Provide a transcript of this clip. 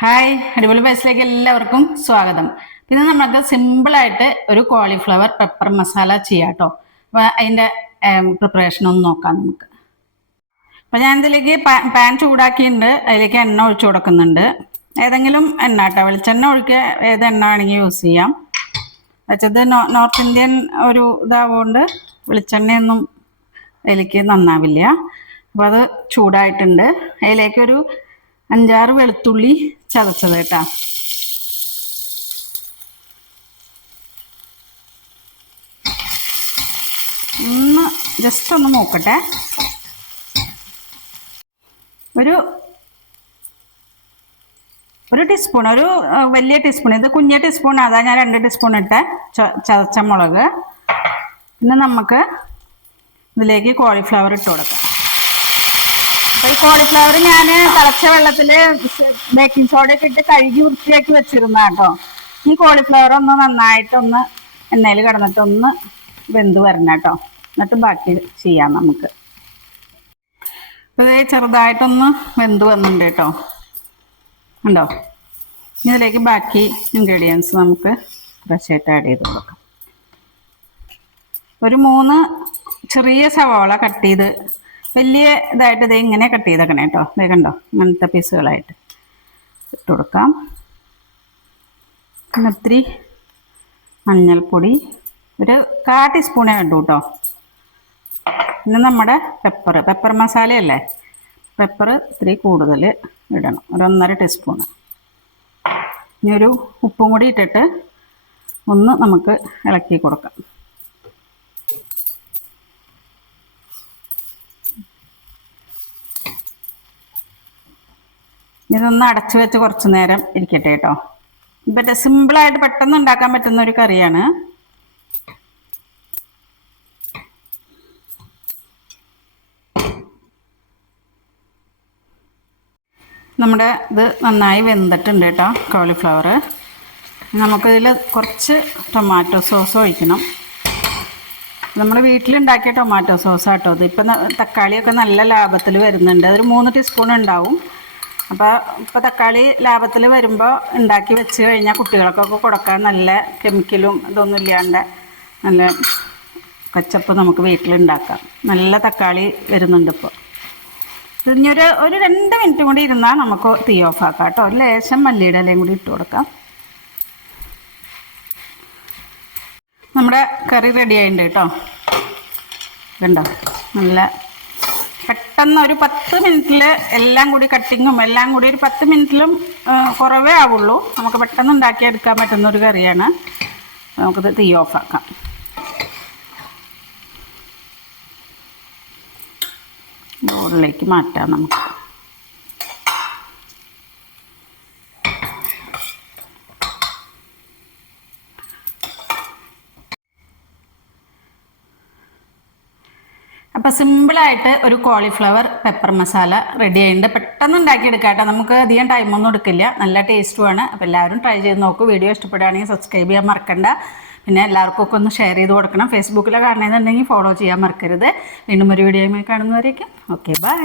Hi അടിപൊളി വയസ്സിലേക്ക് എല്ലാവർക്കും സ്വാഗതം. പിന്നെ നമുക്ക് സിമ്പിളായിട്ട് ഒരു കോളിഫ്ലവർ പെപ്പർ മസാല ചെയ്യാം കേട്ടോ അപ്പോൾ അതിന്റെ പ്രിപ്പറേഷൻ ഒന്ന് നോക്കാം നമുക്ക്. അപ്പോൾ ഞാൻ ഇതിലേക്ക് പാൻ ചൂടാക്കിയിട്ടുണ്ട്. അതിലേക്ക് എണ്ണ ഒഴിച്ചു കൊടുക്കുന്നുണ്ട്. ഏതെങ്കിലും എണ്ണ കേട്ടോ വെളിച്ചെണ്ണ ഒഴിക്കുക ഏത് എണ്ണ വേണമെങ്കിൽ യൂസ് ചെയ്യാം. വെച്ചത് നോർത്ത് ഇന്ത്യൻ ഒരു ഇതാവുകൊണ്ട് വെളിച്ചെണ്ണയൊന്നും അതിലേക്ക് നന്നാവില്ല. അപ്പോൾ അത് ചൂടായിട്ടുണ്ട്. അതിലേക്കൊരു അഞ്ചാറ് വെളുത്തുള്ളി ചതച്ചത് കേട്ടോ. ഒന്ന് ജസ്റ്റ് ഒന്ന് നോക്കട്ടെ ഒരു ഒരു ടീസ്പൂൺ ഒരു വലിയ ടീസ്പൂൺ ഇത് കുഞ്ഞ ടീസ്പൂൺ അതാ ഞാൻ രണ്ട് ടീസ്പൂൺ ഇട്ട് ചതച്ച മുളക്. പിന്നെ നമുക്ക് ഇതിലേക്ക് കോളിഫ്ലവർ ഇട്ട് കൊടുക്കാം. കോളിഫ്ലവർ ഞാൻ തിളച്ച വെള്ളത്തിൽ ബേക്കിംഗ് സോഡ ഒക്കെ ഇട്ട് കഴുകി വൃത്തിയാക്കി വെച്ചിരുന്ന കേട്ടോ. ഈ കോളിഫ്ലവർ ഒന്ന് നന്നായിട്ടൊന്ന് എണ്ണയിൽ കിടന്നിട്ടൊന്ന് വെന്ത് വരണം കേട്ടോ. എന്നിട്ട് ബാക്കി ചെയ്യാം നമുക്ക്. ഇതേ ചെറുതായിട്ടൊന്ന് വെന്ത് വന്നിട്ടുണ്ട് കേട്ടോ. ഉണ്ടോ ഇതിലേക്ക് ബാക്കി ഇൻഗ്രീഡിയൻസ് നമുക്ക് ഫ്രഷായിട്ട് ആഡ് ചെയ്ത് കൊടുക്കാം. ഒരു മൂന്ന് ചെറിയ സവാള കട്ട് ചെയ്ത് വലിയ ഇതായിട്ട് ഇത് ഇങ്ങനെ കട്ട് ചെയ്തേക്കണേ കേട്ടോ. വേഗണ്ടോ കണ്ടോ? ഇങ്ങനത്തെ പീസുകളായിട്ട് ഇട്ട് കൊടുക്കാം. പിന്നെ ഒത്തിരി മഞ്ഞൾപ്പൊടി ഒരു കാ ടീസ്പൂണേ വേണ്ടു കേട്ടോ പിന്നെ നമ്മുടെ പെപ്പർ പെപ്പർ മസാലയല്ലേ? പെപ്പർ ഇത്തിരി കൂടുതൽ ഇടണം. ഒരു ഒന്നര ഇനി ഒരു ഉപ്പും കൂടി ഇട്ടിട്ട് ഒന്ന് നമുക്ക് ഇളക്കി കൊടുക്കാം. ഇതൊന്ന് അടച്ചു വെച്ച് കുറച്ച് നേരം ഇരിക്കട്ടെ കേട്ടോ. സിമ്പിൾ ആയിട്ട് പെട്ടെന്ന് ഉണ്ടാക്കാൻ പറ്റുന്ന ഒരു കറിയാണ്. നമ്മുടെ ഇത് നന്നായി വെന്തിട്ടുണ്ട് കേട്ടോ കോളിഫ്ലവർ നമുക്കിതിൽ കുറച്ച് ടൊമാറ്റോ സോസ് ഒഴിക്കണം. നമ്മൾ വീട്ടിലുണ്ടാക്കിയ ടൊമാറ്റോ സോസ് ഇത് ഇപ്പം തക്കാളിയൊക്കെ നല്ല ലാഭത്തിൽ വരുന്നുണ്ട്. അതൊരു മൂന്ന് ടീസ്പൂൺ ഉണ്ടാവും. അപ്പോൾ ഇപ്പോൾ തക്കാളി ലാഭത്തിൽ വരുമ്പോൾ ഉണ്ടാക്കി വെച്ച് കഴിഞ്ഞാൽ കുട്ടികൾക്കൊക്കെ കൊടുക്കാൻ നല്ല കെമിക്കലും ഇതൊന്നും ഇല്ലാണ്ട് നല്ല പച്ചപ്പ് നമുക്ക് വീട്ടിലുണ്ടാക്കാം. നല്ല തക്കാളി വരുന്നുണ്ട് ഇപ്പോൾ ഇനിയൊരു ഒരു രണ്ട് മിനിറ്റ് കൂടി ഇരുന്നാൽ നമുക്ക് തീ ഓഫ് ആക്കാം കേട്ടോ. ഒരു ലേശം മല്ലിയുടെ ഇലയും കൂടി ഇട്ട് കൊടുക്കാം. നമ്മുടെ കറി റെഡി ആയിട്ടുണ്ട് കേട്ടോ. കണ്ടോ? നല്ല പെട്ടെന്ന് ഒരു പത്ത് മിനിറ്റിൽ എല്ലാം കൂടി കട്ടിങ്ങും എല്ലാം കൂടി ഒരു പത്ത് മിനിറ്റിലും കുറവേ ആവുള്ളൂ. നമുക്ക് പെട്ടെന്ന് ഉണ്ടാക്കിയെടുക്കാൻ പറ്റുന്ന ഒരു കറിയാണ്. നമുക്കിത് തീ ഓഫാക്കാം. ബോളിലേക്ക് മാറ്റാം നമുക്ക്. അപ്പോൾ സിമ്പിളായിട്ട് ഒരു കോളിഫ്ലവർ പെപ്പർ മസാല റെഡി ആയിട്ടുണ്ട്. പെട്ടെന്ന് ഉണ്ടാക്കിയെടുക്കാം നമുക്ക് അധികം ടൈമൊന്നും എടുക്കില്ല. നല്ല ടേസ്റ്റുമാണ് അപ്പോൾ എല്ലാവരും ട്രൈ ചെയ്ത് നോക്കൂ. വീഡിയോ ഇഷ്ടപ്പെടുകയാണെങ്കിൽ സബ്സ്ക്രൈബ് ചെയ്യാൻ മറക്കണ്ട. പിന്നെ എല്ലാവർക്കും ഒക്കെ ഒന്ന് ഷെയർ ചെയ്ത് കൊടുക്കണം. ഫേസ്ബുക്കിലെ കാണണമെന്നുണ്ടെങ്കിൽ ഫോളോ ചെയ്യാൻ മറക്കരുത്. വീണ്ടും ഒരു വീഡിയോയുമായി കാണുന്നവരേക്കും. Okay bye